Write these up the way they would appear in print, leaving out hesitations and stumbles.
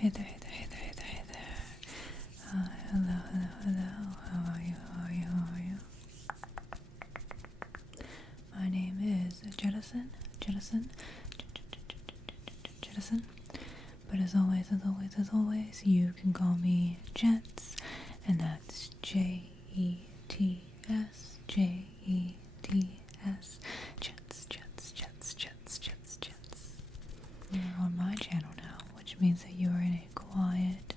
Hey there, hey there, hey there, hey there, hey there. Hello, hello, hello. How are you, how are you, how are you? My name is Jettison. But as always, you can call me Jets, and that's Jets, Jets. You're on my channel now, which means that you are in a quiet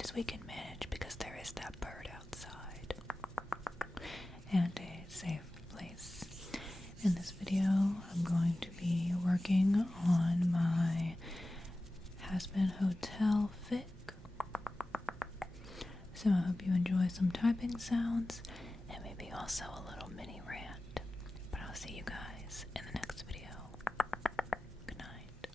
as we can manage, because there is that bird outside, and a safe place. In this video, I'm going to be working on my Hazbin Hotel fic. So I hope you enjoy some typing sounds and maybe also a little mini rant. But I'll see you guys in the next video. Good night.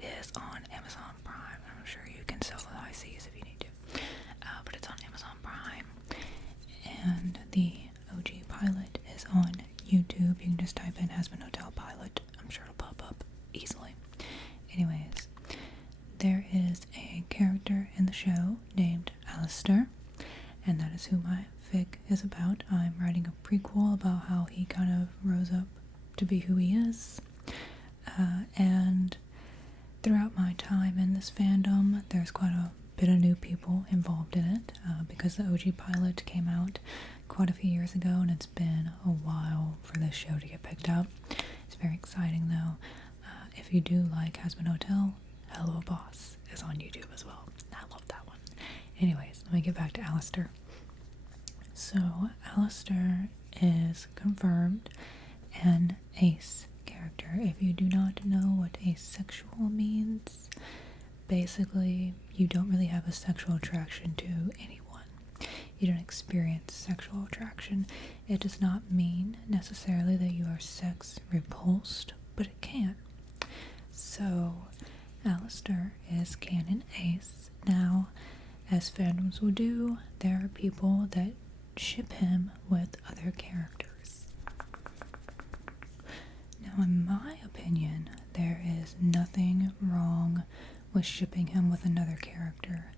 it is on Amazon Prime. I'm sure you can sell the high seas if you need to. But it's on Amazon Prime. And the OG pilot is on YouTube. You can just type in Hazbin Hotel pilot. I'm sure it'll pop up easily. Anyways, there is a character in the show named Alistair, and that is who my fic is about. I'm writing a prequel about how he kind of rose up to be who he is. And throughout my time in this fandom, there's quite a bit of new people involved in it, because the OG pilot came out quite a few years ago, and it's been a while for this show to get picked up. It's very exciting though. If you do like Hazbin Hotel, Hello Boss is on YouTube as well. I love that one. Anyways, let me get back to Alistair. So, Alistair is confirmed an ace character. If you do not know what asexual means, basically you don't really have a sexual attraction to anyone. You don't experience sexual attraction. It does not mean necessarily that you are sex repulsed, but it can. So, Alistair is canon ace. Now, as fandoms will do, there are people that ship him with other characters. Now, in my opinion, there is nothing wrong with shipping him with another character.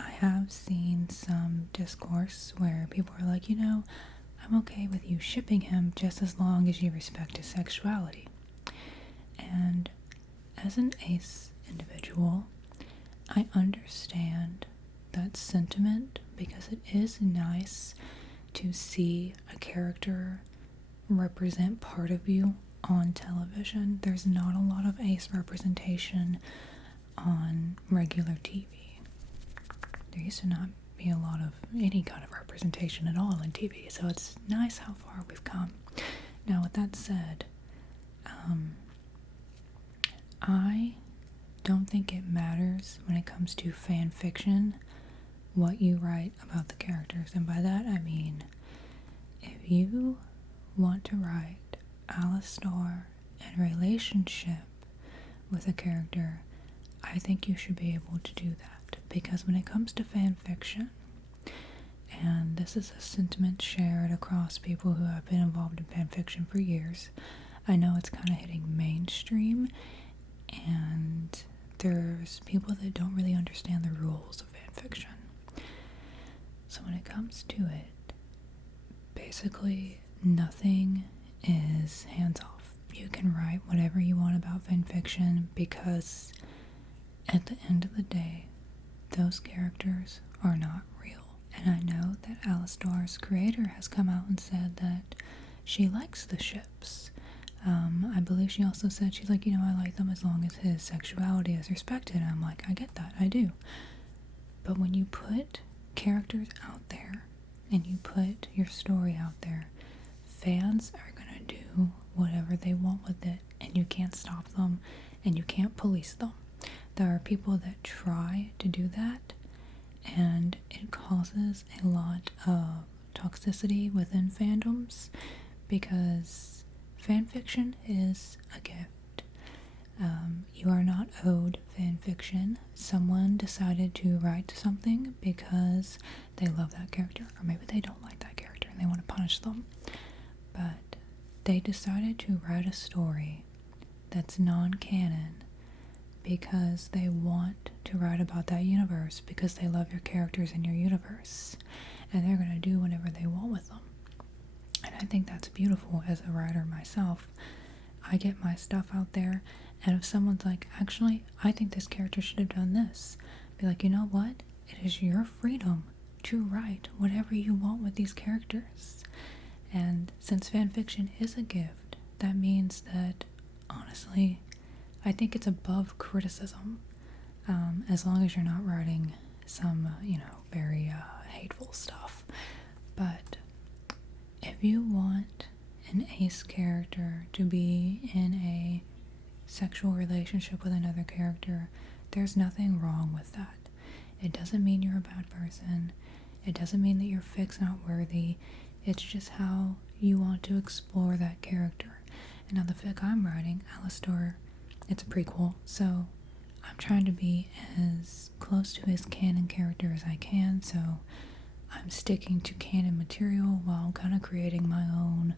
I have seen some discourse where people are like, I'm okay with you shipping him just as long as you respect his sexuality. And as an ace individual, I understand that sentiment because it is nice to see a character represent part of you on television. There's not a lot of ace representation on regular TV. There used to not be a lot of any kind of representation at all on TV, so it's nice how far we've come. Now, with that said, I don't think it matters when it comes to fan fiction what you write about the characters, and by that I mean if you want to write Alistair in a relationship with a character, I think you should be able to do that, because when it comes to fan fiction, and this is a sentiment shared across people who have been involved in fan fiction for years, I know it's kind of hitting mainstream, and there's people that don't really understand the rules of fan fiction. So when it comes to it, basically nothing is hands off. You can write whatever you want about fan fiction, because at the end of the day, those characters are not real. And I know that Alistair's creator has come out and said that she likes the ships. I believe she also said, she's like, I like them as long as his sexuality is respected. And I'm like, I get that, I do. But when you put characters out there and you put your story out there, fans are gonna do whatever they want with it, and you can't stop them, and you can't police them. There are people that try to do that, and it causes a lot of toxicity within fandoms, because fanfiction is a gift. You are not owed fanfiction. Someone decided to write something because they love that character, or maybe they don't like that character and they want to punish them. But they decided to write a story that's non-canon because they want to write about that universe, because they love your characters in your universe, and they're going to do whatever they want with them. And I think that's beautiful. As a writer myself, I get my stuff out there, and if someone's like, actually, I think this character should have done this, be like, you know what? It is your freedom to write whatever you want with these characters. And since fanfiction is a gift, that means that, honestly, I think it's above criticism, as long as you're not writing some, very hateful stuff. But if you want an ace character to be in a sexual relationship with another character, there's nothing wrong with that. It doesn't mean you're a bad person. It doesn't mean that your fic's not worthy. It's just how you want to explore that character. And now the fic I'm writing, Alistair it's a prequel, so I'm trying to be as close to his canon character as I can, so I'm sticking to canon material while kind of creating my own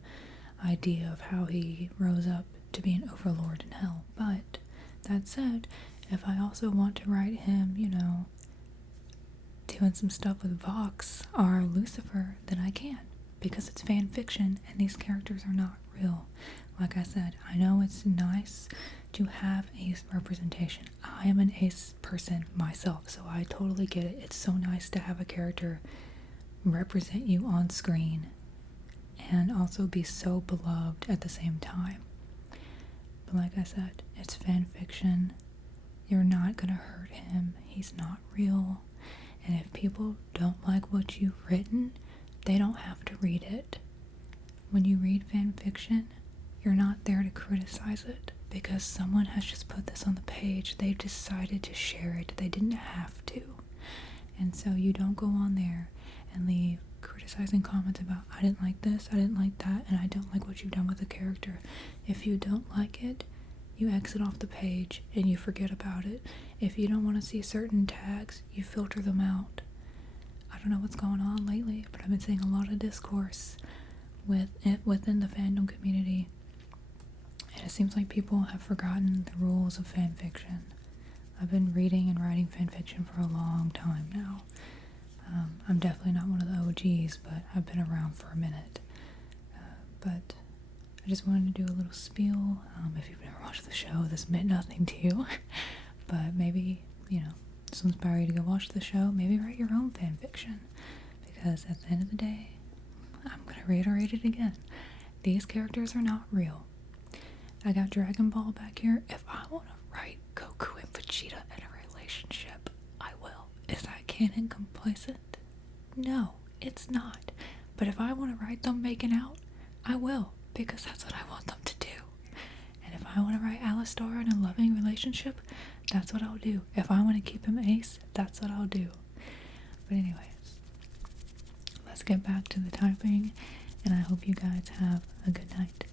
idea of how he rose up to be an overlord in hell. But that said, if I also want to write him, doing some stuff with Vox or Lucifer, then I can, because it's fan fiction and these characters are not real. Like I said, I know it's nice to have ace representation. I am an ace person myself, so I totally get it. It's so nice to have a character represent you on screen and also be so beloved at the same time. But like I said, it's fan fiction. You're not gonna hurt him. He's not real. And if people don't like what you've written, they don't have to read it. When you read fan fiction, you're not there to criticize it because someone has just put this on the page. They've decided to share it. They didn't have to. And so you don't go on there and leave criticizing comments about, I didn't like this, I didn't like that, and I don't like what you've done with the character. If you don't like it, you exit off the page and you forget about it. If you don't want to see certain tags, you filter them out. I don't know what's going on lately, but I've been seeing a lot of discourse within the fandom community, and it seems like people have forgotten the rules of fan fiction. I've been reading and writing fan fiction for a long time now. I'm definitely not one of the OGs, but I've been around for a minute. But I just wanted to do a little spiel. If you've never watched the show, this meant nothing to you. But maybe, this will inspire you to go watch the show. Maybe write your own fan fiction. Because at the end of the day, I'm going to reiterate it again. These characters are not real. I got Dragon Ball back here. If I want to write Goku and Vegeta in a relationship, I will. Is that canon complacent? No, it's not. But if I want to write them making out, I will. Because that's what I want them to do. And if I want to write Alistar in a loving relationship, that's what I'll do. If I want to keep him ace, that's what I'll do. But anyways, let's get back to the typing, and I hope you guys have a good night.